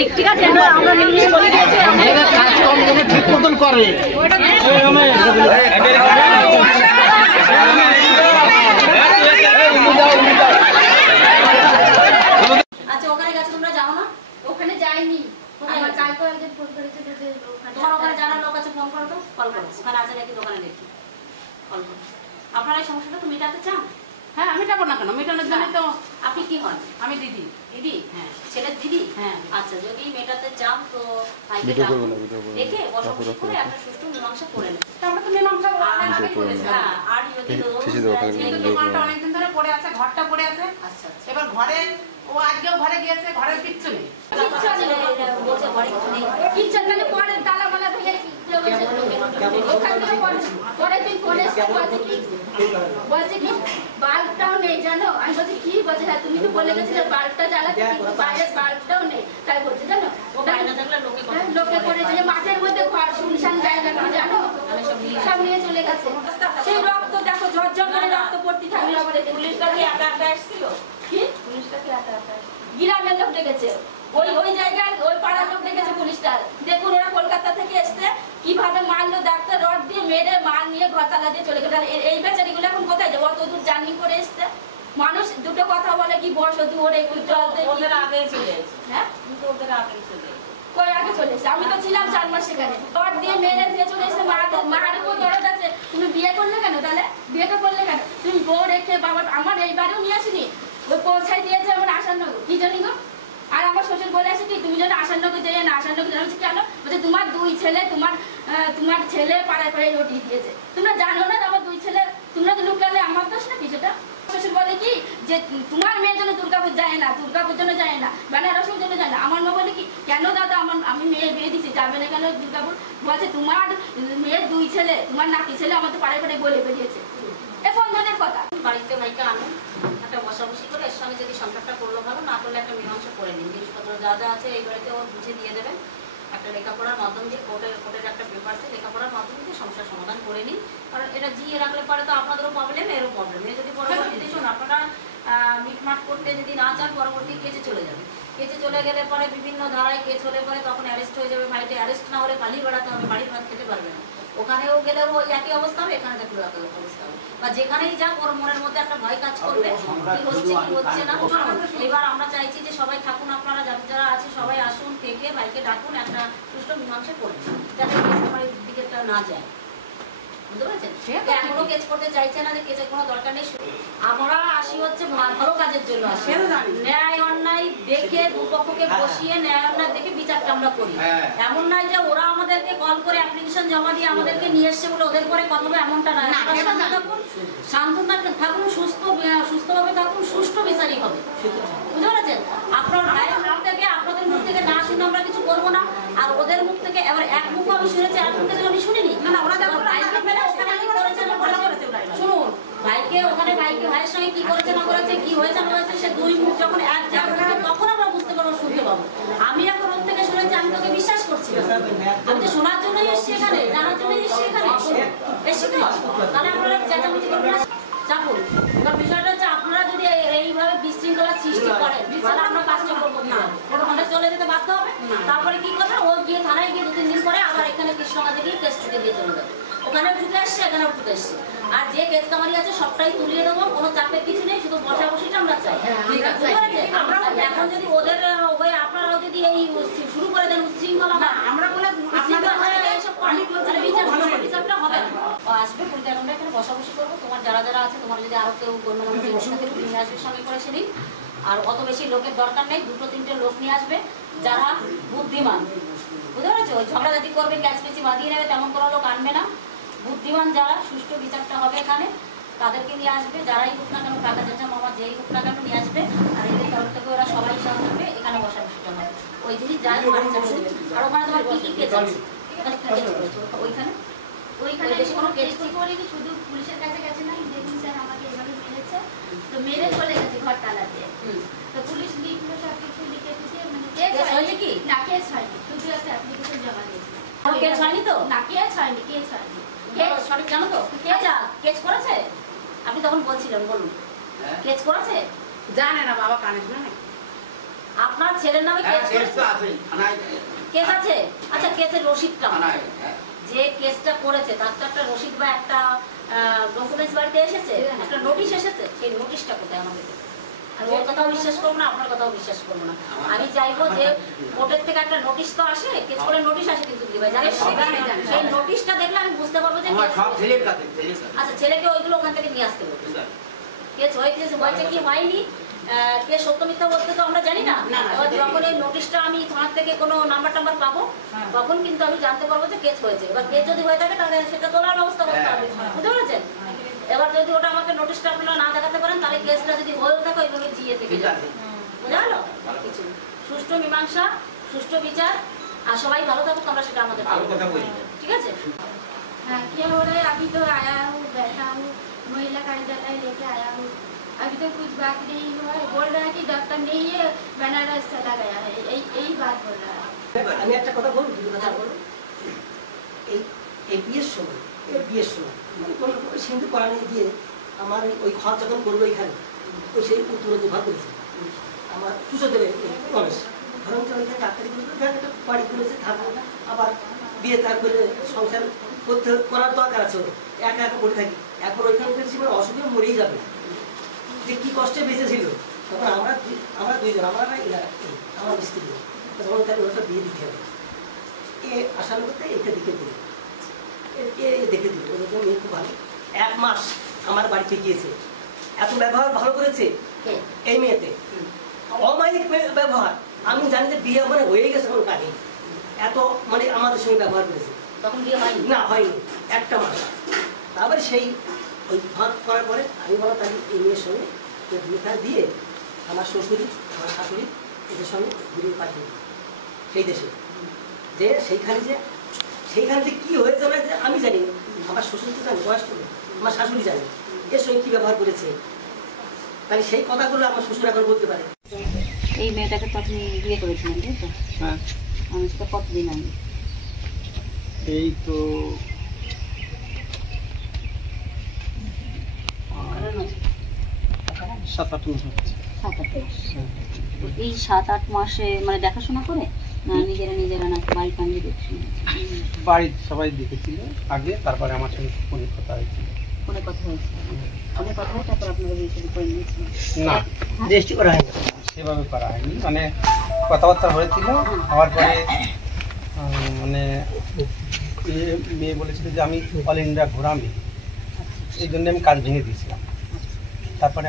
দিক, ঠিক আছে? আমরা মিলিয়ে বলে দিয়েছি আমরা কাজকর্মগুলো ঠিক মতন করে। আচ্ছা ওখানে গেছে তোমরা যাও না? ওখানে যাইনি, আমার কালকে একজন ফোন করেছিল যে তোমার ওখানে যারা লোক আছে ফোন করো তো, কল করো, ওখানে আছে নাকি দোকানে দেখি, কল করো। আপনারা এই সমস্যাটা তো মেটাতে চান? হ্যাঁ আমি যাবো না কেন, মেটানোর জন্য তো। আপনি কি হন? আমি দিদি। দিদি? হ্যাঁ। ছেলের দিদি? হ্যাঁ। আচ্ছা যদি মেটাতে চান তো ভাইকে ডাকুন, দেখে বসাবসি করে একটা সুষ্ঠু মীমাংসা করে নেন। আমরা তো মীমাংসা করেছি। হ্যাঁ, আর যদি দোকানটা অনেকদিন ধরে পড়ে আছে, ঘরটা পড়ে আছে। আচ্ছা আচ্ছা এবার ঘরে ও আজকেও ঘরে গিয়েছে, ঘরের কিচ্ছু নেই। বলছে ঘরে কিছু নেই, কিচেন মানে পরে তালা মালা ভেঙে ওখান থেকে পরের দিন ফোন এসে বলছে কি বাল্বটাও নেই জানো। আমি বলছি কি বলছে, হ্যাঁ তুমি তো বলে গেছিলে বাল্বটা জ্বালাতে, কিন্তু বাইরের বাল্বটাও নেই। তাই বলছে জানো, ও বাইরে থাকলে লোকে করে যে মাঠের মধ্যে ঘর শুনশান জায়গা না জানো, সব নিয়ে চলে গেছে। সেই রক্ত দেখো ঝরঝর করে রক্ত পড়তে থাকলো। পুলিশটা কি একা একা এসেছিল? কি পুলিশটা কি একা একা? গ্রামের লোক ডেকেছে, ওই জায়গায় ওই পাড়ার লোক ডেকেছে পুলিশটা। দেখুন ওরা কলকাতা থেকে এসছে, কিভাবে মারলো, ডাক্তার রড দিয়ে মেরে মার নিয়ে ঘরতালা দিয়ে চলে গেল। এই বেচারিগুলো এখন কোথায় যাবো? অত দূর জার্নি করে এসছে। মানুষ দুটো কথা বলে কি বর্ষ দূর একটু জল ওদের আগেই চলে এসেছে। হ্যাঁ কিন্তু ওদের আগেই চলে এসেছে। কই আগে চলে এসছে? আমি তো ছিলাম 4 মাস সেখানে। রড দিয়ে মেরে দিয়ে চলে এসছে। মায়ের উপর দরদ আছে। তুমি বিয়ে করলে কেন তাহলে? বিয়েটা করলে কেন? তুমি বউ রেখে বাবা, আমার এইবারেও নিয়ে আসিনি, ওই পৌঁছাই দিয়েছে আমার আসাননগর। কি জানি গো। আর আমার শ্বশুর বলে আসে কি তুমি যেন আসাননগর যাই না, আসাননগর জানো কেন? বলছে তোমার 2 ছেলে, তোমার ছেলে পাড়ায় পাড়ায় রুটি দিয়েছে। তোমরা জানো না আমার 2 ছেলে? তোমরা তো লুকালে আমার দোষ নাকি সেটা? শ্বশুর বলে কি যে তোমার মেয়ের জন্য দুর্গাপুর যায় না, দুর্গাপুর জন্য যায় না, বেনারসের জন্য যায় না। আমার মা বলে কি কেন দাদা আমি মেয়ে বিয়ে দিচ্ছি, যাবে না কেন দুর্গাপুর? বলছে তোমার মেয়ের 2 ছেলে, তোমার নাতি ছেলে আমাদের পাড়ায় পাড়ায় বলে বেরিয়েছে। এ বন্ধনের কথা। বাড়িতে ভাইকে আনুন, একটা বসাবসি করে এর সঙ্গে যদি সংসারটা করলো ভালো, না করলে একটা মীমাংসা করে নিন। জিনিসপত্র যা যা আছে এই বাড়িতে ও বুঝে দিয়ে দেবেন। একটা লেখাপড়ার মাধ্যম দিয়ে কোর্টের একটা পেপারসে লেখাপড়ার মাধ্যম দিয়ে সমস্যার সমাধান করে নিন। কারণ এটা জিয়ে রাখলে পরে তো আপনাদেরও প্রবলেম, এরও প্রবলেম। এ যদি পরবর্তীতে শুনুন আপনারা মিটমাট করতে যদি না চান, পরবর্তী কেসে চলে যাবে। কেসে চলে গেলে পরে বিভিন্ন ধারায় কেস হলে পরে তখন অ্যারেস্ট হয়ে যাবে। ভাইটি অ্যারেস্ট না হলে পালিয়ে বেড়াতে হবে, বাড়ির ভাত খেতে পারবে না। ওখানেও গেলেও ওই একই অবস্থা হবে, এখানে দেখলেও একই অবস্থা হবে। বা যেখানেই যাক ওর মনের মধ্যে একটা ভয় কাজ করবে, কি হচ্ছে কি হচ্ছে না। এবার আমরা চাইছি যে সবাই থাকুন, আপনারা যারা আছে সবাই আসুন, থেকে ভাইকে ডাকুন, একটা সুষ্ঠু মীমাংসা করুন, যাতে কেস বাড়ির দিকে না যায়। বুঝতে পারছেন? এখনো কেস করতে চাইছে না, যে কেসের কোনো দরকার নেই। আমরা আসি হচ্ছে ভালো কাজের জন্য আসি। ন্যায় অন্যায় দেখে দুপক্ষকে বসিয়ে ন্যায় অন্যায় দেখে বিচারটা আমরা করি। এমন নয় যে ওরা আমাদেরকে কল করে অ্যাপ্লিকেশন জমা দিয়ে আমাদেরকে নিয়ে এসছে বলে ওদের পরে কথা হবে, এমনটা নয়। শান্ত থাকুন, সুস্থভাবে থাকুন, সুষ্ঠু বিচারই হবে। বুঝতে পারছেন? আপনার ভাইয়ের মুখ থেকে, আপনাদের মুখ থেকে না শুনে আমরা কিছু করবো না। আর ওদের মুখ থেকে এবার এক মুখ আমি শুনেছি, এক মুখ থেকে আমি শুনিনি। না ওরা শুনুন ভাইকে, ওখানে ভাইয়ের সঙ্গে কি করেছে না করেছে, কি হয়েছে না হয়েছে, সে 2 মুখ যখন এক জায়গায় তখন আমরা বুঝতে পারবো, শুনতে পাবো। আমি এখন ওর থেকে শুনেছি, আমি তোকে বিশ্বাস করছি। আমি তো শোনার জন্যই এসছি এখানে, জানার জন্যই এসছি এখানে। এসছি তো, তাহলে আপনারা চেঁচামেচি করবেন না, চাপুন। এবার বিষয়টা হচ্ছে আপনারা যদি এইভাবে বিশৃঙ্খলা সৃষ্টি করেন তাহলে আমরা কাজটা করবো না, ওখানে চলে যেতে বাধ্য হবে। তারপরে কি করবে, ও গিয়ে থানায় গিয়ে 2-3 দিন পরে আবার এখানে কৃষ্ণকাজে গিয়ে কেস ছুটে দিয়ে চলে যাবে। ওখানেও ছুটে আসছে, এখানেও ছুটে আসছে। আর যে কেস কামারি আছে সবটাই তুলিয়ে দেবো, কোনো চাপের কিছু নেই, শুধু বসাবসিটা আমরা চাই। আমরা এখন যদি ওদের ওই আপনারাও যদি এই শুরু করে দেন উচ্ছৃঙ্খলা, আমরা বলে বিচারটা হবে না। আসবে পুলিশ, আমরা এখানে বসাবসি করবো। তোমার যারা যারা আছে, তোমার যদি আরো কেউ গণ্যমান্য নিয়ে আসবে সঙ্গে করে সেদিন। আর অত বেশি লোকের দরকার নেই, 2-3টে লোক নিয়ে আসবে যারা বুদ্ধিমান। বুঝতে পারছো? ওই ঝগড়াঝাটি করবে, ক্যাচ পেঁচি বাঁধিয়ে নেবে, তেমন কোনো লোক আনবে না। বুদ্ধিমান যারা, সুষ্ঠু বিচারটা হবে এখানে, তাদেরকে নিয়ে আসবে। যারাই হোক না কেন, কাকা চাচা মামা যেই হোক না কেন নিয়ে আসবে। আর এদের কারণ থেকে ওরা সবাই সাথে থাকবে, এখানে বসাবসিটা হবে। ওই জিনিস যাই বাচ্চা করে দেবে। আর ওখানে তোমার কি কি কেস আছে? ওইখানে বেশি কোনো কেস করিনি, শুধু পুলিশের কাছে গেছে না, দেখুন স্যার আমাকে এভাবে মেরেছে, তো মেরে চলে গেছে ঘর তালা দিয়ে। তো পুলিশ লিখলো, সব কিছু লিখে দিতে, মানে কেস হয়নি কি? না কেস হয়নি, শুধু একটা অ্যাপ্লিকেশন জমা দিয়েছে। কেস হয়নি তো? না কেস হয়নি, কেস হয়নি। সঠিক জানো তো? কেস করেছে? আপনি তখন বলছিলেন, বলুন কেস করেছে? জানে না বাবা, কানে শুনে না। আপনার ছেলের নামে কেস আছে? আচ্ছা, কেসের রসিদটা যে কেসটা করেছে তার তো একটা রসিদ বা একটা ডকুমেন্টস বাড়িতে এসেছে, একটা নোটিশ এসেছে, সেই নোটিশটা কোথায় আমাকে দেবে? আমি ওর কথাও বিশ্বাস করবো না, আপনার কথাও বিশ্বাস করবো না। আমি চাইবো যে কোর্টের থেকে একটা নোটিশ তো আসে, কেস করে নোটিশ আসে কিন্তু দিদিভাই জানেন, সেই নোটিশটা দেখলে আমি বুঝতে পারবো যে আচ্ছা ছেলেকে ওইগুলো ওখান থেকে নিয়ে আসতে বলবো। কেস হয়েছে কি হয়নি, কে সত্য মিথ্যা বলতে তো আমরা জানি না। এবার যখন এই নোটিশটা আমি থানার থেকে কোনো নাম্বার টাম্বার পাবো তখন কিন্তু আমি জানতে পারবো যে কেস হয়েছে। এবার কেস যদি হয়ে থাকে তাহলে সেটা তোলার ব্যবস্থা করতে হবে, বুঝতে পেরেছেন? এবার যদি ওটা আমাকে নোটিশটা আপনারা না দেখাতে পারেন তাহলে কেসটা যদি হয়েও থাকে ওইভাবে জিয়ে থেকে যাবে, বুঝা গেল? কিছু সুষ্ঠু মীমাংসা, সুষ্ঠু বিচার, আর সবাই ভালো থাকুক, আমরা সেটা আমাদের ঠিক আছে। हाँ, क्या हो रहा है? अभी तो आया हूँ, बैठा हूँ, महिला कार्यालय लेके आया हूँ। अभी तो कुछ बात नहीं हुआ है। बोल रहा है कि डॉक्टर नहीं है, बनारस चला गया है, यही बात बोल रहा है। আমি একটা কথা বলবো, দুটো কথা বলবো। এই বিয়ের সময় মানে কোনো সিন্ধু পাড়ানি দিয়ে আমার ওই ঘর যখন করলো এখানে, ওই সেই উত্তরে যে ঘর করেছে আমার পুজো দেবে রমেশ, ধরুন যে ওইখানে ডাক্তারি একটা বাড়ি খুলেছে থাকবো, আবার বিয়ে তারপরে সংসার করার দরকার আছে, একা একা পড়ে থাকি, একবার ওইখানে করেছি মানে অসুখে মরেই যাবে, যে কী কষ্টে বেঁচে ছিল। তখন আমরা দুইজন, আমরা আমার স্ত্রী, তখন তাহলে ওটা বিয়ে দিতে হবে। এ আসার করতে এটা দেখে দিল, দেখে দিল, ওদের মেয়ে খুব ভালো। 1 মাস আমার বাড়িতে গিয়েছে, এত ব্যবহার ভালো করেছে এই মেয়েতে, অমায়িক ব্যবহার। আমি জানি যে বিয়ে মানে হয়ে গেছে কোনো কাজে, এত মানে আমাদের সঙ্গে ব্যবহার করেছে। তখন বিয়ে হয়নি? না, হয়নি, 1টা মাস। তারপরে সেই ওই ভাত করার পরে আমি বললাম তাহলে এই মেয়ের সঙ্গে বিয়ে দিয়ে আমার শ্বশুরি আমার শাশুড়ি এদের সঙ্গে ঘুরিয়ে পাঠিয়ে সেই দেশে, যে সেইখানে যে কী হয়েছে না যে আমি জানি, আমার শ্বশুর তো জানি, বয়স্ক আমার শাশুড়ি জানি এর সঙ্গে কী ব্যবহার করেছে, তাহলে সেই কথাগুলো আমার শ্বশুর এখন বলতে পারে। এই মেয়েটাকে তো আপনি বিয়ে করেছিলেন, তাই তো? হ্যাঁ। আমি সেটা কতদিন আগে? এই তো 7-8 মাস হচ্ছে। 7-8 মাস। এই 7-8 মাসে মানে দেখাশোনা করে না নিজেরা না বাড়ি কামিয়ে দেখছি? বাড়ির সবাই দেখেছিল আগে, তারপরে আমার সঙ্গে ফোনে কথা হয়েছিল। ফোনে কথা হয়েছে? ফোনে কথা হয়ে তারপর আপনারা বিয়ে শুরু করে নিয়েছিলেন? না, রেজিস্ট্রি করা হয়নি, সেভাবে করা হয়নি, মানে কথাবার্তা হয়েছিল। হওয়ার পরে মানে মেয়ে বলেছিল যে আমি অল ইন্ডিয়া ঘোরামি, এই জন্য আমি কাজ ভেঙে দিয়েছিলাম। তারপরে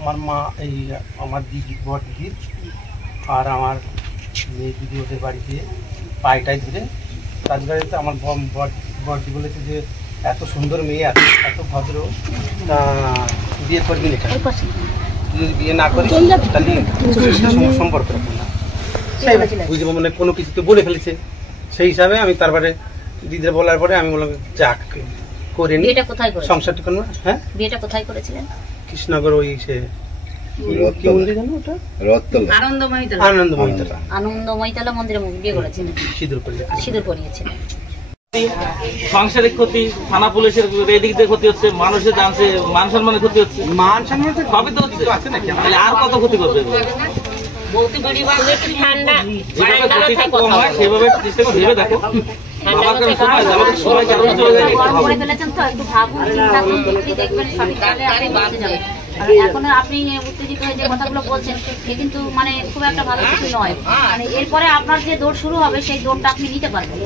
আমার মা এই আমার দিদি, বড় দিদি আর আমার মেয়ে দিদি ওদের বাড়িতে পায়টাই ধরে কাজ করেছে। আমার বড়দি বলেছে যে এত সুন্দর মেয়ে, এত ভদ্র, বিয়ে করবি না, যদি বিয়ে না করি তাহলে সম্পর্ক রাখবো না, বুঝবো মানে কোনো কিছু তো বলে ফেলেছে। সেই হিসাবে আমি তারপরে দিদিরা বলার পরে আমি বললাম যাক করে নি, সংসারটা করবো। হ্যাঁ, বিয়েটা কোথায় করেছিলেন? কৃষ্ণনগর, ওই সে কি মন্দির জানো ওটা? আনন্দময়ীতলা মন্দিরে বিয়ে করেছিলেন, সিঁদুর পরিয়েছিলেন। সাংসারিক ক্ষতি, থানা পুলিশের এদিক দিয়ে ক্ষতি হচ্ছে, মানুষের জানছে মান সম্মানের ক্ষতি হচ্ছে, মান সম্মান সবই তো হচ্ছে, তাহলে আর কত ক্ষতি করবে? কম হয় সেভাবে চেষ্টা করে ভেবে দেখো। এখন আপনি উত্তেজিত হয়ে যে কথাগুলো বলছেন সে কিন্তু মানে খুব একটা ভালো কিছু নয়। মানে এরপরে আপনার যে দৌড় শুরু হবে সেই দৌড়টা আপনি নিতে পারবেন,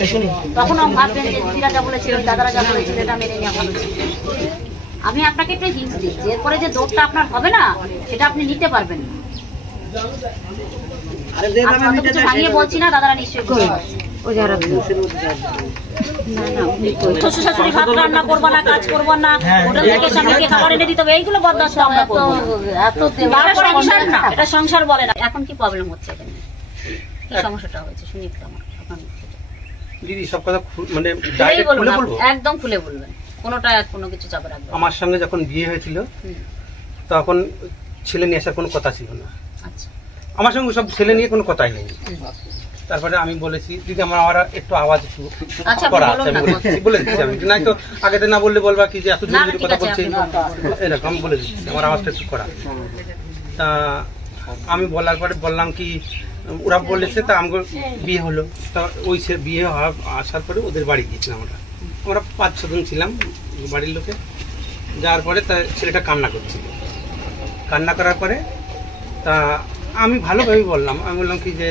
তখন ভাববেন যে দিদিরা যা বলেছিল, দাদারা যা বলেছিল এটা মেনে নেওয়া ভালো ছিল। আমি আপনাকে একটু হিন্টস দিচ্ছি, এরপরে যে দৌড়টা আপনার হবে না সেটা আপনি নিতে পারবেন না। কিছু ভাঙিয়ে বলছি না, দাদারা নিশ্চয়ই বুঝতে পারছে। শ্বশুর শাশুড়ি ভাত রান্না করবো না, কাজ করবো না, হোটেল থেকে স্বামীকে খাবার এনে দিতে হবে, এইগুলো বরদাস্ত আমরা করবো না, এটা সংসার বলে না। এখন কি প্রবলেম হচ্ছে এখানে, কি সমস্যাটা হয়েছে শুনি একটু আমার। দিদি সব কথা মানে একদম খুলে বলবেন, কোনোটা কোনো কিছু চাপে রাখবেন। আমার সঙ্গে যখন বিয়ে হয়েছিল তখন ছেলে নিয়ে আসার কোনো কথা ছিল না। আচ্ছা, আমার সঙ্গে সব ছেলে নিয়ে কোনো কথাই নেই। তারপরে আমি বলেছি দিদি আমার একটু আওয়াজ একটু করা আছে, আমি বলে দিচ্ছি। আমি নাই তো আগেতে না বললে বলবা কি যে এত জোরে কথা বলছে, এরকম বলে দিচ্ছি আমার আওয়াজটা একটু করা। তা আমি বলার পরে বললাম কি ওরা বলেছে তা আমার বিয়ে হলো। তা ওই বিয়ে আসার পরে ওদের বাড়ি গিয়েছিলাম আমরা 5-6 জন ছিলাম বাড়ির লোকে। যাওয়ার পরে তা ছেলেটা কান্না করছিল। কান্না করার পরে তা আমি ভালোভাবে বললাম, আমি বললাম কি যে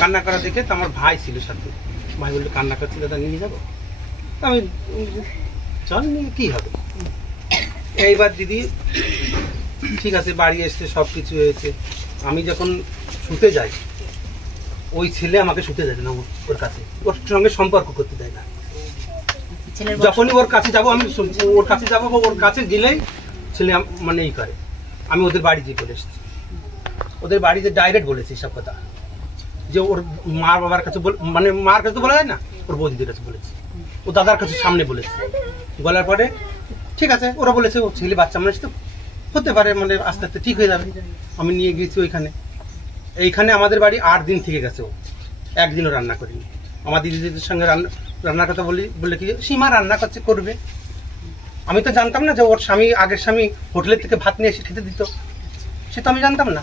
কান্না করা দেখে তো আমার ভাই ছিল সাথে। ভাই বললো কান্না করছিল তা নিয়ে যাবো। আমি চল নিয়ে কী হবে। এইবার দিদি ঠিক আছে বাড়ি এসছে, সব কিছু হয়েছে। আমি যখন শুতে যাই ওই ছেলে আমাকে শুতে দেয় না ওর কাছে, ওর সঙ্গে সম্পর্ক করতে দেয় না। যখনই ওর কাছে যাবো আমি ওর কাছে যাবো, ওর কাছে গেলেই ছেলে মানে এই করে। আমি ওদের বাড়ি যেয়ে বলে এসেছি, ওদের বাড়িতে ডাইরেক্ট বলেছি সব কথা, যে ওর মা বাবার কাছে মানে মার কাছে তো বলা যায় না, ওর বৌদিদের কাছে বলেছি, ও দাদার কাছে সামনে বলেছি। বলার পরে ঠিক আছে ওরা বলেছে ও ছেলে বাচ্চা মানুষ তো হতে পারে, মানে আস্তে আস্তে ঠিক হয়ে যাবে। আমি নিয়ে গেছি এইখানে আমাদের বাড়ি 8 দিন থেকে গেছে। ও একদিনও রান্না করিনি। আমার দিদিদের সঙ্গে রান্নার কথা বলে কি সীমা রান্না করবে। আমি তো জানতাম না যে ওর স্বামী আগের স্বামী হোটেলের থেকে ভাত নিয়ে এসে খেতে দিত, সে তো আমি জানতাম না।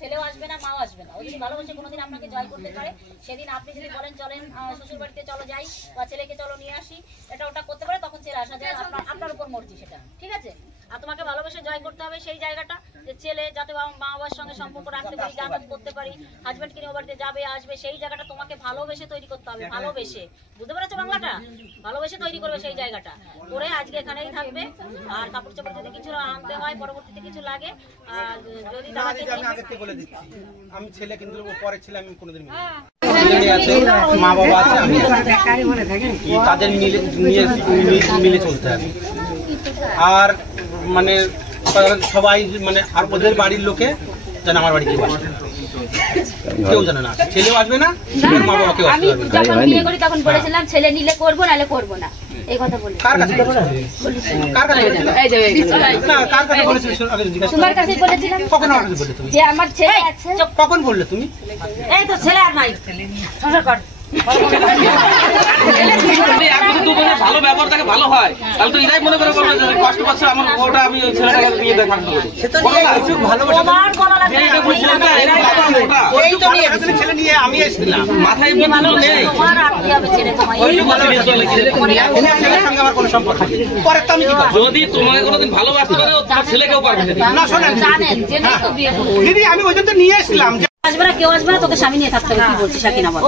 ছেলেও আসবে না, মাও আসবে না। ও যদি ভালোবাসে কোনোদিন আপনাকে জয় করতে পারে, সেদিন আপনি যদি বলেন চলেন শ্বশুর বাড়িতে চলো যাই, বা ছেলেকে চলো নিয়ে আসি, এটা ওটা করতে পারে, তখন ছেলে আসা যায় আপনার উপর মর্জি, সেটা ঠিক আছে। আর তোমাকে ভালোবেসে জয় করতে হবে সেই জায়গাটা, যে ছেলে যাতে মা বাবার সঙ্গে সম্পর্ক রাখতে পারি, গান করতে পারি, হাজব্যান্ড কিনে ও বাড়িতে যাবে আসবে, সেই জায়গাটা তোমাকে ভালোবেসে তৈরি করতে হবে। ভালোবেসে, বুঝতে পেরেছো বাংলাটা? ভালোবেসে তৈরি করবে সেই জায়গাটা করে। আজকে এখানেই থাকবে। আর কাপড় চাপড় যদি কিছু আনতে হয়, পরবর্তীতে কিছু লাগে, আর যদি আমি ছেলে কিন্তু পরে ছিলাম, আমি কোনোদিন মা বাবা আছে, আমি তাদের মিলে চলতে হবে। আর মানে সবাই মানে আর ওদের বাড়ির লোকে যেন আমার বাড়ি কেউ জানে না, ছেলেও আসবে না, মা বাবা কেউ আসবে না। আমি যখন বিয়ে করি তখন বলেছিলাম ছেলে নিলে করবো, নাহলে করবো না, এই কথা বলি। কার কাছে তোমার কাছেই বলেছিলাম। কখন আমার কাছে বললে তুমি? যে আমার ছেলে আছে। কখন বললে তুমি? এই তো ছেলে আর নাই, সংসার কর। ভালো ব্যবহার থাকে ভালো হয়, তাহলে তো এরাই মনে করে বলবে যে কষ্ট পাচ্ছে আমার ওটা, আমি ওই ছেলেটাকে নিয়ে দেখা ছেলে নিয়ে আমি এসেছিলাম, মাথায় যদি তোমাকে কোনোদিন ভালোবাসতে পারে তোমার ছেলেকেও পারবে না। জানেন জেনেই তো বিয়ে করবো। দিদি আমি ওই জন্য নিয়ে এসেছিলাম। আসবে না, কেউ আসবে না, তোকে স্বামী নিয়ে থাকতে হবে। কি বলছিস সাকিনা বল?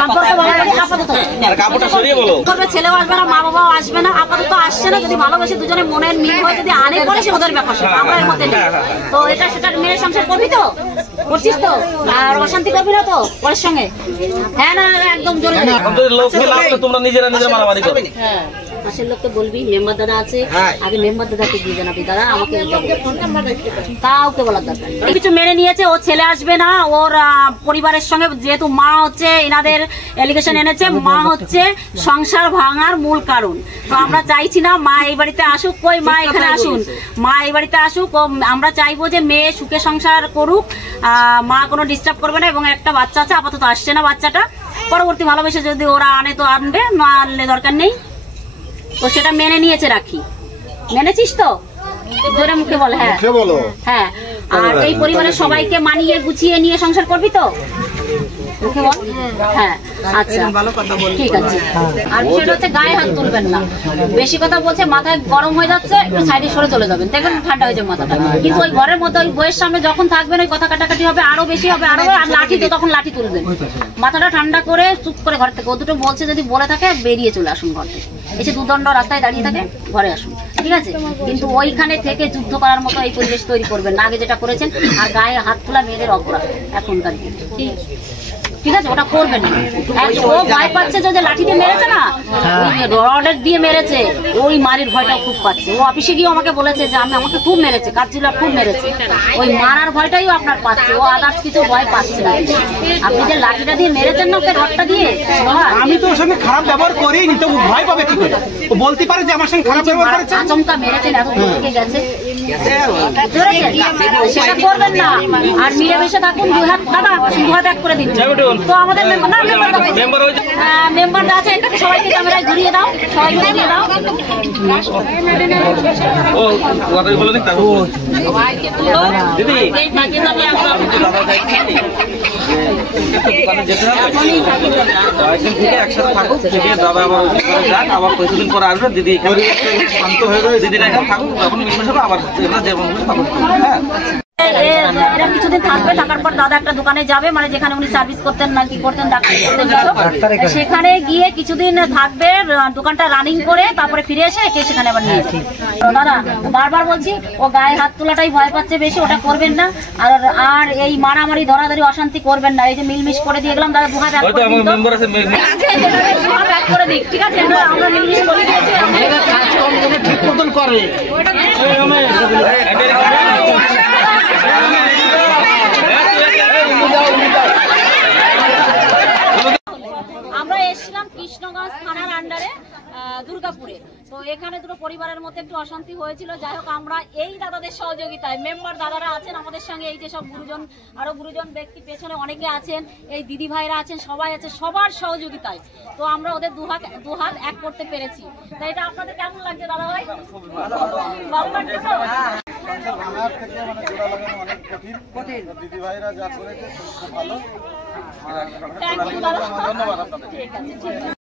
সম্পর্ক ভালো করে আপাতত কাপড়টা সরিয়ে বলো। ছেলেও আসবে না, মা বাবাও আসবে না, আপাতত আসছে না। যদি ভালোবেসে দুজনের মনের মিল হয়, যদি আনে পরে সে ওদের ব্যাপার, আমরা এর মধ্যে নেই। তো এটা সেটা মেয়ের সংসার করবি তো, করছিস তো, আর অশান্তি করবি না তো পরের সঙ্গে? হ্যাঁ না, একদম জোরে তোমরা নিজেরা মারামারি করবে। হ্যাঁ, পাশের লোককে বলবি মেম্বার দাদা আছে, আগে মেম্বার দাদাকে দিয়ে জানাবি, দাদা আমাকে কাউকে বলার দরকার নেই। কিছু মেনে নিয়েছে, ও ছেলে আসবে না, ওর পরিবারের সঙ্গে, যেহেতু মা হচ্ছে এনাদের এলিগেশন এনেছে, মা হচ্ছে সংসার ভাঙার মূল কারণ। তো আমরা চাইছি না মা এই বাড়িতে আসুক, কই মা এখানে আসুন, মা এই বাড়িতে আসুক। আমরা চাইবো যে মেয়ে সুখে সংসার করুক, মা কোনো ডিস্টার্ব করবে না, এবং একটা বাচ্চা আছে, আপাতত আসছে না বাচ্চাটা, পরবর্তী ভালোবেসে যদি ওরা আনে তো আনবে, না আনলে দরকার নেই। তো সেটা মেনে নিয়েছে, রাখি। মেনেছিস তো? জোরে মুখে বল। হ্যাঁ হ্যাঁ। আর এই পরিবারের সবাইকে মানিয়ে গুছিয়ে নিয়ে সংসার করবি তো? মুখে বল। হ্যাঁ আচ্ছা ঠিক আছে। আর বিষয়টা হচ্ছে গায়ে হাত তুলবেন না। বেশি কথা বলছে, মাথায় গরম হয়ে যাচ্ছে, একটু সাইডে সরে চলে যাবেন, দেখবেন ঠান্ডা হয়ে যাবে মাথাটা। কিন্তু ওই ঘরের মধ্যে ওই বইয়ের সামনে যখন থাকবেন, ওই কথা কাটাকাটি হবে, আরো বেশি হবে, আরো। আর লাঠি তো তখন লাঠি তুলবেন। মাথাটা ঠান্ডা করে চুপ করে ঘর থেকে, ও দুটো বলছে যদি বলে থাকে বেরিয়ে চলে আসুন ঘর থেকে। এসে দুদণ্ড রাস্তায় দাঁড়িয়ে থাকে, ঘরে আসুন, ঠিক আছে? কিন্তু ওইখানে থেকে যুদ্ধ করার মতো এই পরিবেশ তৈরি করবেন না, আগে যেটা করেছেন। আর গায়ে হাত তোলা মেয়েদের অপরাধ এখনকার দিনে, ঠিক আছে? ওটা করবেন না। ও ভয় পাচ্ছে যে লাঠি দিয়ে মেরেছে না, রডের দিয়ে মেরেছে, ওই মারির ভয়টাও খুব পাচ্ছে। ও অফিসে গিয়ে আমাকে বলেছে যে আমাকে খুব মেরেছে, কাজগুলো খুব মেরেছে, ওই মারার ভয়টাই আপনার পাচ্ছে, ও আদার্স কিছু ভয় পাচ্ছে না। আপনি যে লাঠিটা দিয়ে মেরেছেন না, ওকে রডটা দিয়ে, আমি তো ওর সঙ্গে খারাপ ব্যবহার করিনি, তো ভয় পাবে কি করে? ও বলতে পারে যে আমার সঙ্গে খারাপ ব্যবহার করেছে, আচমকা মেরেছেন, এত দূর থেকে গেছে, সেটা করবেন না। আর মিলেমিশে থাকুন, দুই হাত দাদা, দুই হাত এক করে দিন। তো আমাদের মেম্বাররা আছে, এটা সবাইকে ক্যামেরায় ঘুরিয়ে দাও, সবাইকে ঘুরিয়ে দাও। ও কথাই বলে দিক তারপর দিদি দোকানে যেতে হবে, কয়েকদিন থেকে একসাথে থাকুক, থেকে দাদা আবার যাক, আবার কিছুদিন পরে আসবে, দিদি শান্ত হয়ে যাবে, দিদিরা এখানে থাকুক, যখন মিশে যাবে আবার যেমন তখন। হ্যাঁ এরা কিছুদিন থাকবে, থাকার পর দাদা একটা দোকানে যাবে, মানে যেখানে উনি সার্ভিস করতেন না কি করতেন ডাক্তার করতেন, সেখানে গিয়ে কিছুদিন থাকবে, দোকানটা রানিং করে তারপরে ফিরে এসে একে সেখানে আবার নিয়ে যাবে। দাদা বারবার বলছি, ও গায়ে হাত তোলাটাই ভয় পাচ্ছে বেশি, ওটা করবেন না। আর এই মারামারি ধরাধরি অশান্তি করবেন না। এই যে মিলমিশ করে দিয়ে গেলাম, দাদা 2 হাত এক করে দিক, ঠিক আছে? আমরা মিলমিশ করে দিয়েছি, ঠিক মতন করে। আমরা এসেছিলাম কৃষ্ণগঞ্জ থানার আন্ডারে দুর্গাপুরে। তো এখানে দুটো পরিবারের মধ্যে একটু অশান্তি হয়েছিল। যাই হোক, আমরা এই দাদাদের সহযোগিতায়, মেম্বার দাদারা আছেন আমাদের সঙ্গে, এই যে সব গুরুজন, আরো গুরুজন ব্যক্তি পেছনে অনেকে আছেন, এই দিদি ভাইরা আছেন, সবাই আছে, সবার সহযোগিতায় তো আমরা ওদের দু হাত এক করতে পেরেছি। তাই এটা আপনাদের কেমন লাগছে দাদা ভাই? ভালো লাগছে তো? দিদি ভাইরা যা করেছে খুব ভালো। থ্যাংক ইউ দাদা। ঠিক আছে, ঠিক আছে।